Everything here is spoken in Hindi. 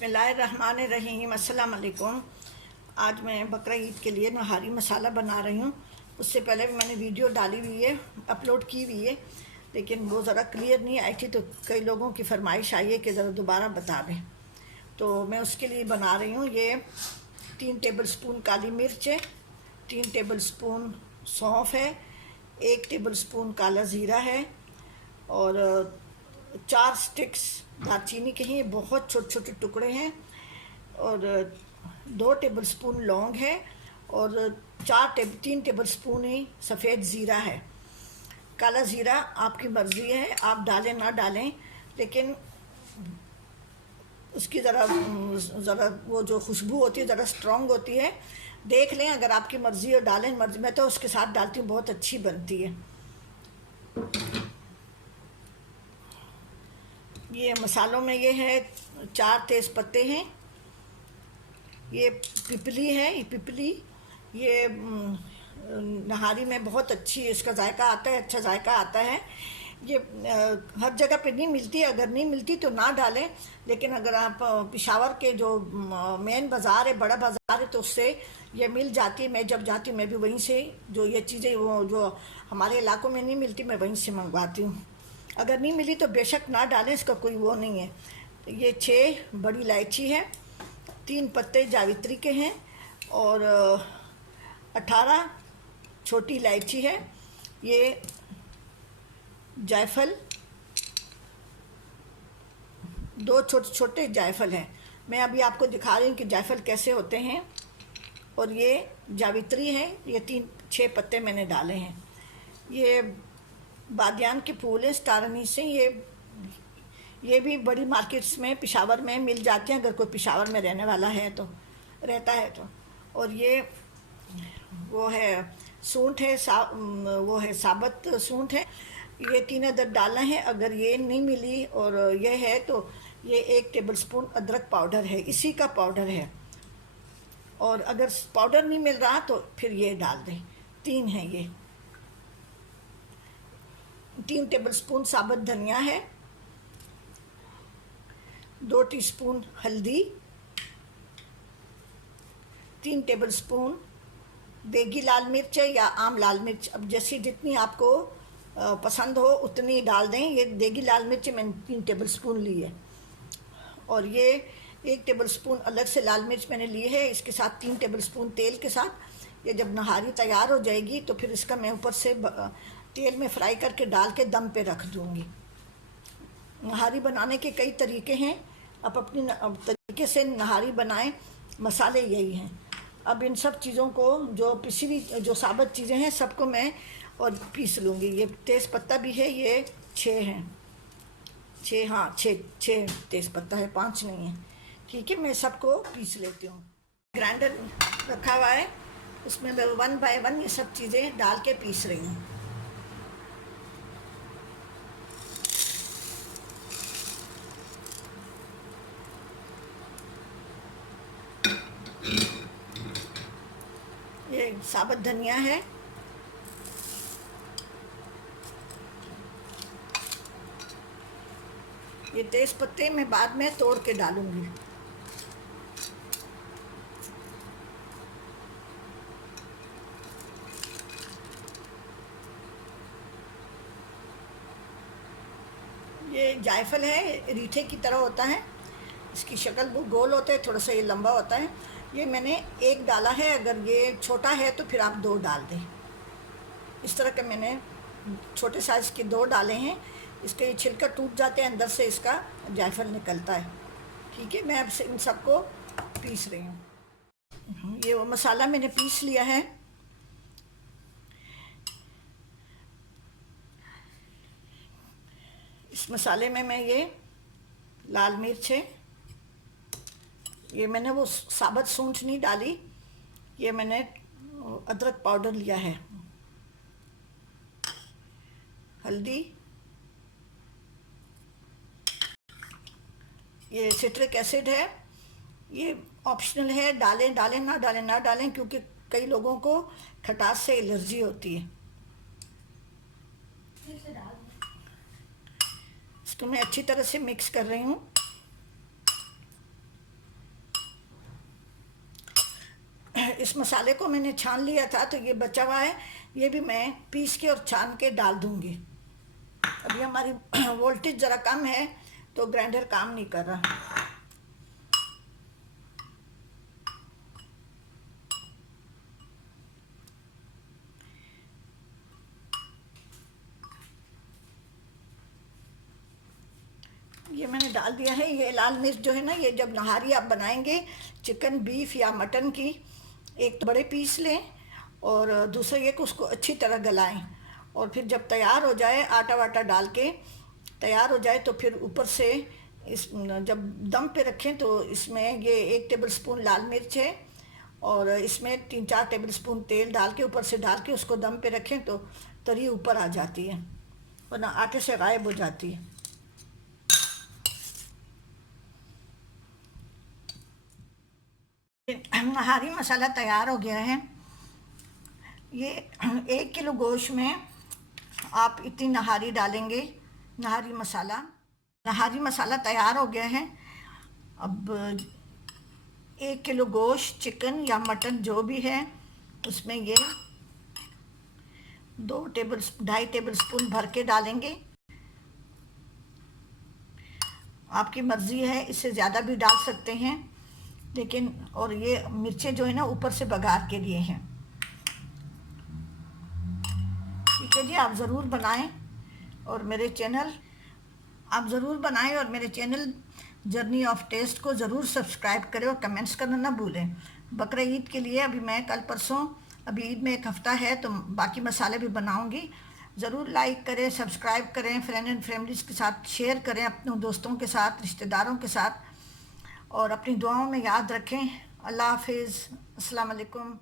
बिस्मिल्लाहिर्रहमानिर्रहीम। अस्सलाम वालेकुम। आज मैं बकरा ईद के लिए नहारी मसाला बना रही हूँ। उससे पहले भी मैंने वीडियो डाली हुई है, अपलोड की हुई है, लेकिन वो ज़रा क्लियर नहीं आई थी, तो कई लोगों की फरमाइश आई है कि ज़रा दोबारा बता दें, तो मैं उसके लिए बना रही हूँ। ये 3 टेबल स्पून काली मिर्च है, 3 टेबल स्पून सौंफ है, 1 टेबल स्पून काला ज़ीरा है और 4 स्टिक्स दालचीनी के हैं, बहुत छोटे छोटे टुकड़े हैं, और 2 टेबल स्पून लौंग है और 3 टेबल स्पून ही सफ़ेद ज़ीरा है। काला ज़ीरा आपकी मर्ज़ी है, आप डालें ना डालें, लेकिन उसकी ज़रा वो जो खुशबू होती है ज़रा स्ट्रॉन्ग होती है। देख लें, अगर आपकी मर्ज़ी हो डालें, मर्ज़ी मैं तो उसके साथ डालती हूँ, बहुत अच्छी बनती है। ये मसालों में ये है 4 तेज़ पत्ते हैं, ये पिपली है, ये पिपली ये नहारी में बहुत अच्छी इसका जायका आता है, अच्छा जायका आता है। ये हर जगह पे नहीं मिलती, अगर नहीं मिलती तो ना डालें, लेकिन अगर आप पेशावर के जो मेन बाज़ार है, बड़ा बाज़ार है, तो उससे ये मिल जाती है। मैं जब जाती हूँ मैं भी वहीं से जो ये चीज़ें वो जो हमारे इलाकों में नहीं मिलती, मैं वहीं से मंगवाती हूँ। अगर नहीं मिली तो बेशक ना डालें, इसका कोई वो नहीं है। तो ये 6 बड़ी इलायची है, 3 पत्ते जावित्री के हैं और 18 छोटी इलायची है। ये जायफल, 2 छोटे छोटे जायफल हैं। मैं अभी आपको दिखा रही हूँ कि जायफल कैसे होते हैं। और ये जावित्री है, ये 6 पत्ते मैंने डाले हैं। ये बादियान के फूल हैं, स्टार अनीस से। ये भी बड़ी मार्केट्स में पेशावर में मिल जाते हैं, अगर कोई पेशावर में रहने वाला है तो, रहता है तो। और ये वो है सूंठ है, वो है साबुत सूंठ है। ये 3 अदद डालना है। अगर ये नहीं मिली और ये है तो ये 1 टेबल स्पून अदरक पाउडर है, इसी का पाउडर है। और अगर पाउडर नहीं मिल रहा तो फिर ये डाल दें। 3 है ये। 3 टेबल स्पून साबुत धनिया है, 2 टीस्पून हल्दी, 3 टेबल स्पून देगी लाल मिर्च है या आम लाल मिर्च, अब जैसी जितनी आपको पसंद हो उतनी डाल दें। ये देगी लाल मिर्च मैंने 3 टेबल स्पून ली है। और ये 1 टेबल स्पून अलग से लाल मिर्च मैंने ली है, इसके साथ 3 टेबल स्पून तेल के साथ। ये जब नहारी तैयार हो जाएगी तो फिर इसका मैं ऊपर से तेल में फ्राई करके डाल के दम पे रख दूँगी। नहारी बनाने के कई तरीके हैं, आप अपनी तरीके से नहारी बनाएं। मसाले यही हैं। अब इन सब चीज़ों को, जो पिसी हुई जो साबुत चीज़ें हैं, सबको मैं और पीस लूँगी। ये तेज़ पत्ता भी है, ये 6 हैं, 6, हाँ 6 तेज़ पत्ता है, 5 नहीं है। ठीक है, मैं सबको पीस लेती हूँ। ग्राइंडर रखा हुआ है, उसमें मैं 1 बाय 1 ये सब चीज़ें डाल के पीस रही हूँ। ये साबुत धनिया है, ये तेज़ पत्ते मैं बाद में तोड़ के डालूंगी। ये जायफल है, रीठे की तरह होता है, इसकी शक्ल वो गोल होता है, थोड़ा सा ये लंबा होता है। ये मैंने 1 डाला है, अगर ये छोटा है तो फिर आप 2 डाल दें। इस तरह के मैंने छोटे साइज़ के 2 डाले हैं। इसके ये छिलका टूट जाते हैं, अंदर से इसका जायफल निकलता है। ठीक है, मैं अब इन सबको पीस रही हूँ। ये वो मसाला मैंने पीस लिया है। इस मसाले में मैं ये लाल मिर्च है, ये मैंने वो साबुत सूंठ नहीं डाली, ये मैंने अदरक पाउडर लिया है, हल्दी, ये सिट्रिक एसिड है, ये ऑप्शनल है, डालें डालें ना डालें ना डालें, क्योंकि कई लोगों को खटास से एलर्जी होती है। इसको मैं अच्छी तरह से मिक्स कर रही हूँ। इस मसाले को मैंने छान लिया था, तो ये बचा हुआ है, ये भी मैं पीस के और छान के डाल दूंगी। अभी हमारी वोल्टेज ज़रा कम है तो ग्राइंडर काम नहीं कर रहा। ये मैंने डाल दिया है। ये लाल मिर्च जो है ना, ये जब नहारी आप बनाएंगे चिकन, बीफ या मटन की, एक तो बड़े पीस लें और दूसरे एक उसको अच्छी तरह गलाएं, और फिर जब तैयार हो जाए, आटा वाटा डाल के तैयार हो जाए, तो फिर ऊपर से इस जब दम पे रखें तो इसमें ये 1 टेबल स्पून लाल मिर्च है, और इसमें 3-4 टेबल स्पून तेल डाल के ऊपर से डाल के उसको दम पे रखें तो तरी ऊपर आ जाती है, वरना आटे से गायब हो जाती है। नहारी मसाला तैयार हो गया है। ये 1 किलो गोश्त में आप इतनी नहारी डालेंगे। नहारी मसाला तैयार हो गया है। अब 1 किलो गोश्त, चिकन या मटन जो भी है, उसमें ये 2-2.5 टेबल स्पून भर के डालेंगे। आपकी मर्ज़ी है, इससे ज़्यादा भी डाल सकते हैं, लेकिन और ये मिर्चें जो है ना ऊपर से बघार के लिए हैं। ठीक है जी, आप ज़रूर बनाएं और मेरे चैनल जर्नी ऑफ टेस्ट को ज़रूर सब्सक्राइब करें और कमेंट्स करना ना भूलें। बकरा ईद के लिए अभी मैं कल परसों, अभी ईद में 1 हफ़्ता है तो बाकी मसाले भी बनाऊंगी। ज़रूर लाइक करें, सब्सक्राइब करें, फ्रेंड एंड फैमिलीज़ के साथ शेयर करें, अपने दोस्तों के साथ, रिश्तेदारों के साथ, और अपनी दुआओं में याद रखें। अल्लाह हाफिज़, अस्सलाम वालेकुम।